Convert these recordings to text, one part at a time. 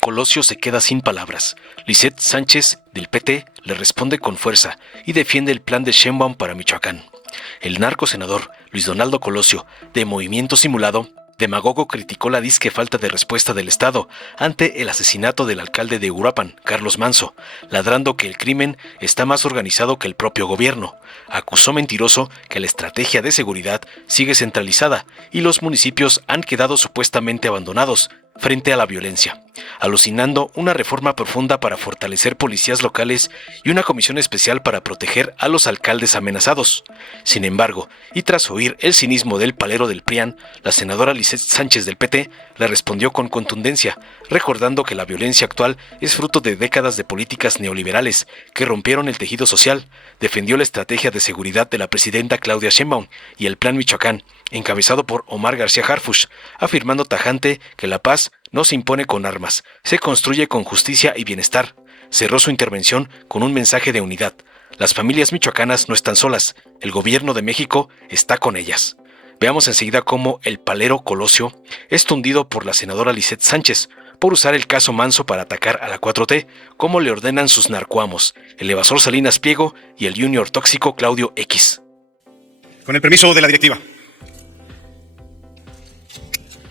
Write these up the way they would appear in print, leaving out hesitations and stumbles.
Colosio se queda sin palabras. Lizeth Sánchez, del PT, le responde con fuerza y defiende el plan de Sheinbaum para Michoacán. El narcosenador Luis Donaldo Colosio, de Movimiento Simulado, demagogo, criticó la disque falta de respuesta del Estado ante el asesinato del alcalde de Uruapan, Carlos Manso, ladrando que el crimen está más organizado que el propio gobierno. Acusó mentiroso que la estrategia de seguridad sigue centralizada y los municipios han quedado supuestamente abandonados frente a la violencia, alucinando una reforma profunda para fortalecer policías locales y una comisión especial para proteger a los alcaldes amenazados. Sin embargo, y tras oír el cinismo del palero del PRIAN, la senadora Lizeth Sánchez del PT le respondió con contundencia, recordando que la violencia actual es fruto de décadas de políticas neoliberales que rompieron el tejido social. Defendió la estrategia de seguridad de la presidenta Claudia Sheinbaum y el Plan Michoacán, encabezado por Omar García Harfuch, afirmando tajante que la paz no se impone con armas, se construye con justicia y bienestar. Cerró su intervención con un mensaje de unidad. Las familias michoacanas no están solas, el gobierno de México está con ellas. Veamos enseguida cómo el palero Colosio es tundido por la senadora Lizeth Sánchez por usar el caso Manso para atacar a la 4T, como le ordenan sus narcoamos, el evasor Salinas Pliego y el junior tóxico Claudio X. Con el permiso de la directiva.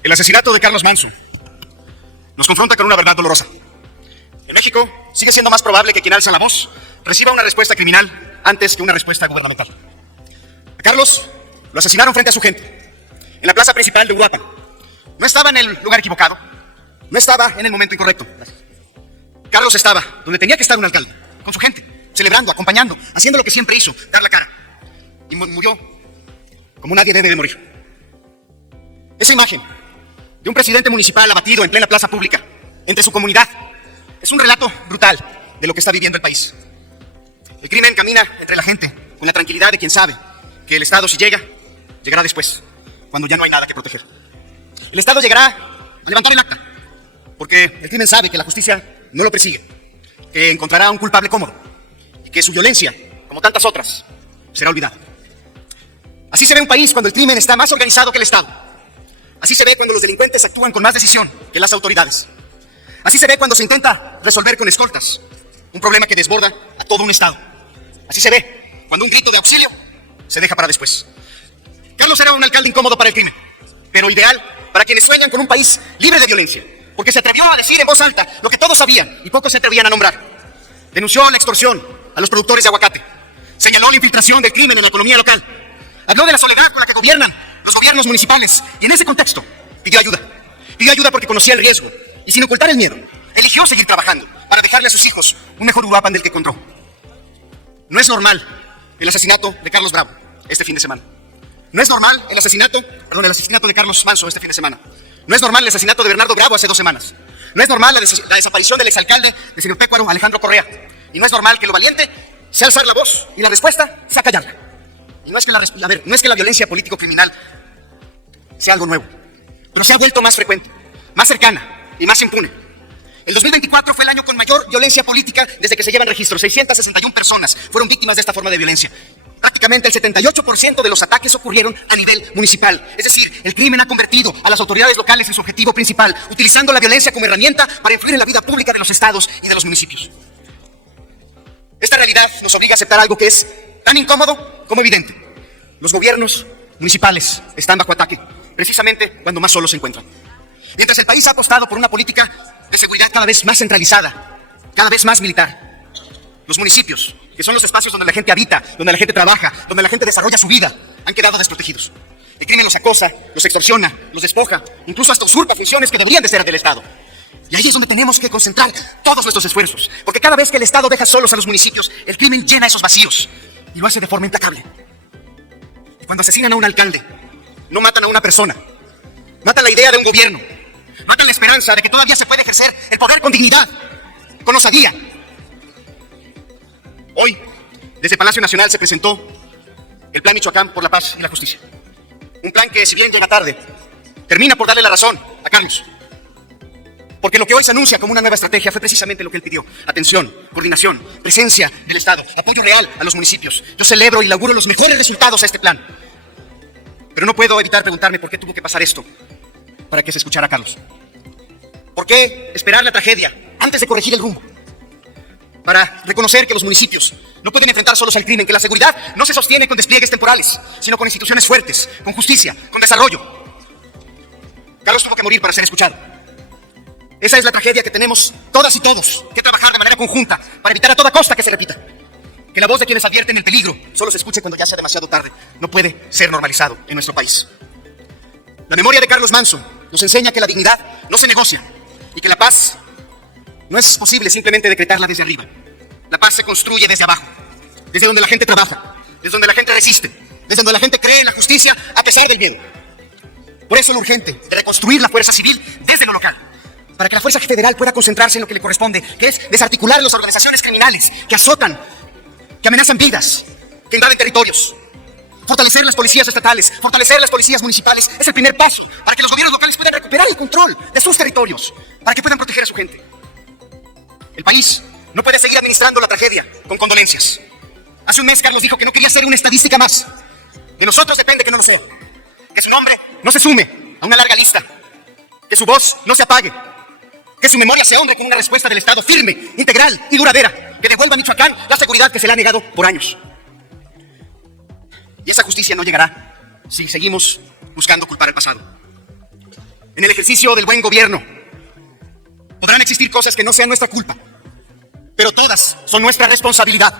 El asesinato de Carlos Manso nos confronta con una verdad dolorosa. En México sigue siendo más probable que quien alza la voz reciba una respuesta criminal antes que una respuesta gubernamental. A Carlos lo asesinaron frente a su gente, en la plaza principal de Uruapan. No estaba en el lugar equivocado, no estaba en el momento incorrecto. Carlos estaba donde tenía que estar un alcalde, con su gente, celebrando, acompañando, haciendo lo que siempre hizo, dar la cara. Y murió como nadie debe de morir. Esa imagen de un presidente municipal abatido en plena plaza pública, entre su comunidad, es un relato brutal de lo que está viviendo el país. El crimen camina entre la gente, con la tranquilidad de quien sabe que el Estado, si llega, llegará después, cuando ya no hay nada que proteger. El Estado llegará a levantar el acta, porque el crimen sabe que la justicia no lo persigue, que encontrará un culpable cómodo, y que su violencia, como tantas otras, será olvidada. Así se ve un país cuando el crimen está más organizado que el Estado. Así se ve cuando los delincuentes actúan con más decisión que las autoridades. Así se ve cuando se intenta resolver con escoltas un problema que desborda a todo un Estado. Así se ve cuando un grito de auxilio se deja para después. Carlos era un alcalde incómodo para el crimen, pero ideal para quienes sueñan con un país libre de violencia, porque se atrevió a decir en voz alta lo que todos sabían y pocos se atrevían a nombrar. Denunció la extorsión a los productores de aguacate, señaló la infiltración del crimen en la economía local, habló de la soledad con la que gobiernan los gobiernos municipales, y en ese contexto pidió ayuda. Pidió ayuda porque conocía el riesgo y, sin ocultar el miedo, eligió seguir trabajando para dejarle a sus hijos un mejor Uruapan del que encontró. No es normal el asesinato de Carlos Bravo este fin de semana. No es normal el asesinato de Carlos Manso este fin de semana. No es normal el asesinato de Bernardo Bravo hace 2 semanas. No es normal la desaparición del exalcalde de Señor Pécuaro, Alejandro Correa. Y no es normal que lo valiente sea alzar la voz y la respuesta sea callarla. Y no es que la violencia político-criminal sea algo nuevo, pero se ha vuelto más frecuente, más cercana y más impune. El 2024 fue el año con mayor violencia política desde que se llevan registros. 661 personas fueron víctimas de esta forma de violencia. Prácticamente el 78% de los ataques ocurrieron a nivel municipal. Es decir, el crimen ha convertido a las autoridades locales en su objetivo principal, utilizando la violencia como herramienta para influir en la vida pública de los estados y de los municipios. Esta realidad nos obliga a aceptar algo que es tan incómodo como evidente. Los gobiernos municipales están bajo ataque, precisamente cuando más solos se encuentran. Mientras el país ha apostado por una política de seguridad cada vez más centralizada, cada vez más militar, los municipios, que son los espacios donde la gente habita, donde la gente trabaja, donde la gente desarrolla su vida, han quedado desprotegidos. El crimen los acosa, los extorsiona, los despoja, incluso hasta usurpa funciones que deberían de ser del Estado. Y ahí es donde tenemos que concentrar todos nuestros esfuerzos, porque cada vez que el Estado deja solos a los municipios, el crimen llena esos vacíos y lo hace de forma implacable. Y cuando asesinan a un alcalde, no matan a una persona, matan la idea de un gobierno, matan la esperanza de que todavía se puede ejercer el poder con dignidad, con osadía. Hoy, desde Palacio Nacional se presentó el Plan Michoacán por la Paz y la Justicia. Un plan que, si bien llega tarde, termina por darle la razón a Carlos. Porque lo que hoy se anuncia como una nueva estrategia fue precisamente lo que él pidió: atención, coordinación, presencia del Estado, apoyo real a los municipios. Yo celebro y le auguro los mejores resultados a este plan. Pero no puedo evitar preguntarme por qué tuvo que pasar esto para que se escuchara a Carlos. ¿Por qué esperar la tragedia antes de corregir el rumbo? Para reconocer que los municipios no pueden enfrentar solos al crimen, que la seguridad no se sostiene con despliegues temporales, sino con instituciones fuertes, con justicia, con desarrollo. Carlos tuvo que morir para ser escuchado. Esa es la tragedia que tenemos todas y todos que trabajar de manera conjunta para evitar a toda costa que se repita. Que la voz de quienes advierten el peligro solo se escuche cuando ya sea demasiado tarde. No puede ser normalizado en nuestro país. La memoria de Carlos Manso nos enseña que la dignidad no se negocia y que la paz no es posible simplemente decretarla desde arriba. La paz se construye desde abajo, desde donde la gente trabaja, desde donde la gente resiste, desde donde la gente cree en la justicia a pesar del miedo. Por eso lo urgente de reconstruir la fuerza civil desde lo local, para que la fuerza federal pueda concentrarse en lo que le corresponde, que es desarticular las organizaciones criminales que azotan, que amenazan vidas, que invaden territorios. Fortalecer las policías estatales, fortalecer las policías municipales es el primer paso para que los gobiernos locales puedan recuperar el control de sus territorios, para que puedan proteger a su gente. El país no puede seguir administrando la tragedia con condolencias. Hace un mes Carlos dijo que no quería ser una estadística más. De nosotros depende que no lo sea. Que su nombre no se sume a una larga lista. Que su voz no se apague. Que su memoria se honre con una respuesta del Estado firme, integral y duradera. Que devuelva a Michoacán la seguridad que se le ha negado por años. Y esa justicia no llegará si seguimos buscando culpar al pasado. En el ejercicio del buen gobierno podrán existir cosas que no sean nuestra culpa, pero todas son nuestra responsabilidad.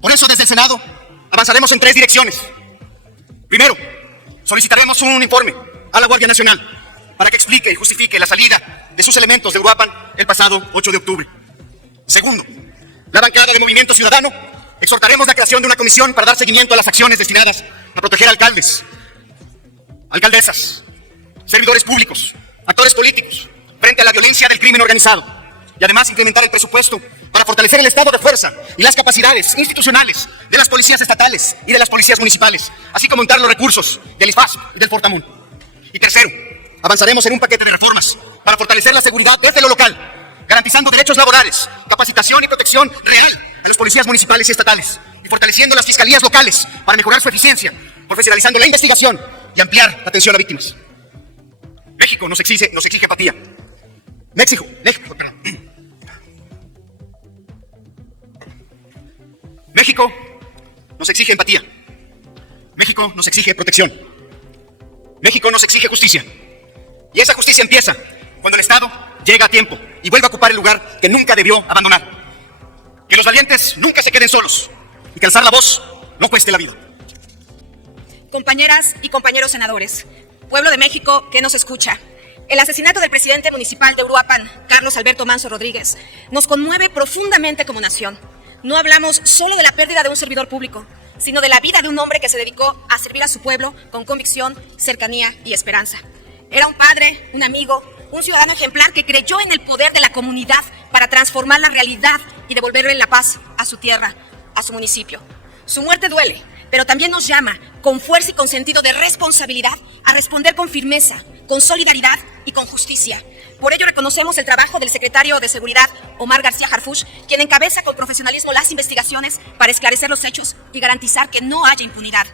Por eso desde el Senado avanzaremos en 3 direcciones. Primero, solicitaremos un informe a la Guardia Nacional para que explique y justifique la salida de sus elementos de Uruapan el pasado 8 de octubre. Segundo, la bancada de Movimiento Ciudadano exhortaremos la creación de una comisión para dar seguimiento a las acciones destinadas a proteger alcaldes, alcaldesas, servidores públicos, actores políticos, frente a la violencia del crimen organizado, y además incrementar el presupuesto para fortalecer el estado de fuerza y las capacidades institucionales de las policías estatales y de las policías municipales, así como montar los recursos del ISPAS y del Fortamun. Y tercero, avanzaremos en un paquete de reformas para fortalecer la seguridad desde lo local, garantizando derechos laborales, capacitación y protección real a los policías municipales y estatales, y fortaleciendo las fiscalías locales para mejorar su eficiencia, profesionalizando la investigación y ampliar la atención a víctimas. México nos exige empatía. México nos exige empatía. México nos exige protección. México nos exige justicia. Y esa justicia empieza cuando el Estado llega a tiempo y vuelve a ocupar el lugar que nunca debió abandonar. Que los valientes nunca se queden solos y que alzar la voz no cueste la vida. Compañeras y compañeros senadores, pueblo de México que nos escucha, el asesinato del presidente municipal de Uruapan, Carlos Alberto Manso Rodríguez, nos conmueve profundamente como nación. No hablamos solo de la pérdida de un servidor público, sino de la vida de un hombre que se dedicó a servir a su pueblo con convicción, cercanía y esperanza. Era un padre, un amigo, un ciudadano ejemplar que creyó en el poder de la comunidad para transformar la realidad y devolverle la paz a su tierra, a su municipio. Su muerte duele, pero también nos llama, con fuerza y con sentido de responsabilidad, a responder con firmeza, con solidaridad y con justicia. Por ello reconocemos el trabajo del secretario de Seguridad, Omar García Harfuch, quien encabeza con profesionalismo las investigaciones para esclarecer los hechos y garantizar que no haya impunidad.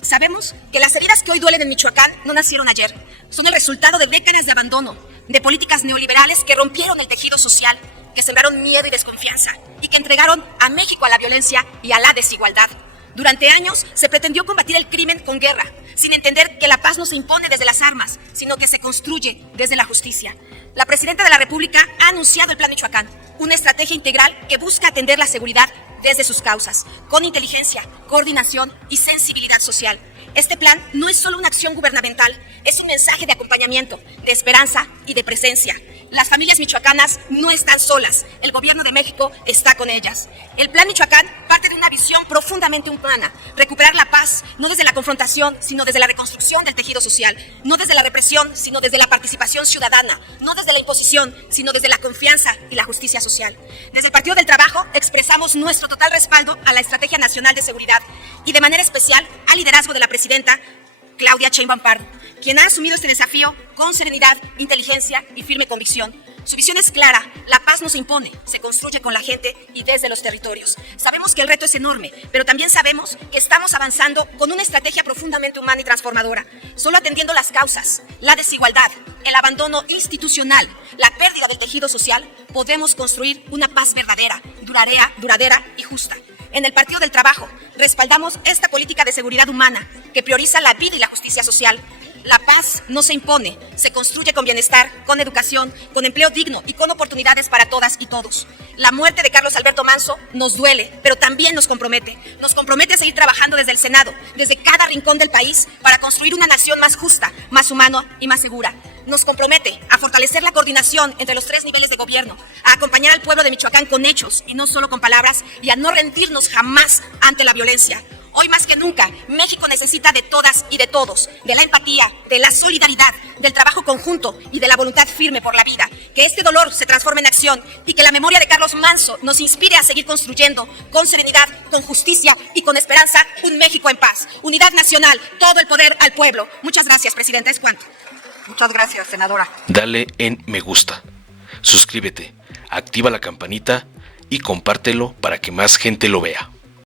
Sabemos que las heridas que hoy duelen en Michoacán no nacieron ayer. Son el resultado de décadas de abandono, de políticas neoliberales que rompieron el tejido social, que sembraron miedo y desconfianza y que entregaron a México a la violencia y a la desigualdad. Durante años se pretendió combatir el crimen con guerra, sin entender que la paz no se impone desde las armas, sino que se construye desde la justicia. La Presidenta de la República ha anunciado el Plan Michoacán, una estrategia integral que busca atender la seguridad desde sus causas, con inteligencia, coordinación y sensibilidad social. Este plan no es solo una acción gubernamental, es un mensaje de acompañamiento, de esperanza y de presencia. Las familias michoacanas no están solas, el gobierno de México está con ellas. El Plan Michoacán parte de una visión profundamente humana, recuperar la paz, no desde la confrontación, sino desde la reconstrucción del tejido social, no desde la represión, sino desde la participación ciudadana, no desde la imposición, sino desde la confianza y la justicia social. Desde el Partido del Trabajo expresamos nuestro total respaldo a la Estrategia Nacional de Seguridad y de manera especial al liderazgo de la presidenta Claudia Sheinbaum Pardo, quien ha asumido este desafío con serenidad, inteligencia y firme convicción. Su visión es clara, la paz no se impone, se construye con la gente y desde los territorios. Sabemos que el reto es enorme, pero también sabemos que estamos avanzando con una estrategia profundamente humana y transformadora. Solo atendiendo las causas, la desigualdad, el abandono institucional, la pérdida del tejido social, podemos construir una paz verdadera, duradera y justa. En el Partido del Trabajo respaldamos esta política de seguridad humana que prioriza la vida y la justicia social. La paz no se impone, se construye con bienestar, con educación, con empleo digno y con oportunidades para todas y todos. La muerte de Carlos Alberto Manso nos duele, pero también nos compromete. Nos compromete a seguir trabajando desde el Senado, desde cada rincón del país, para construir una nación más justa, más humana y más segura. Nos compromete a fortalecer la coordinación entre los 3 niveles de gobierno, a acompañar al pueblo de Michoacán con hechos y no solo con palabras, y a no rendirnos jamás ante la violencia. Hoy más que nunca, México necesita de todas y de todos, de la empatía, de la solidaridad, del trabajo conjunto y de la voluntad firme por la vida. Que este dolor se transforme en acción y que la memoria de Carlos Manso nos inspire a seguir construyendo con serenidad, con justicia y con esperanza un México en paz. Unidad nacional, todo el poder al pueblo. Muchas gracias, presidenta. Es cuanto. Muchas gracias, senadora. Dale en me gusta, suscríbete, activa la campanita y compártelo para que más gente lo vea.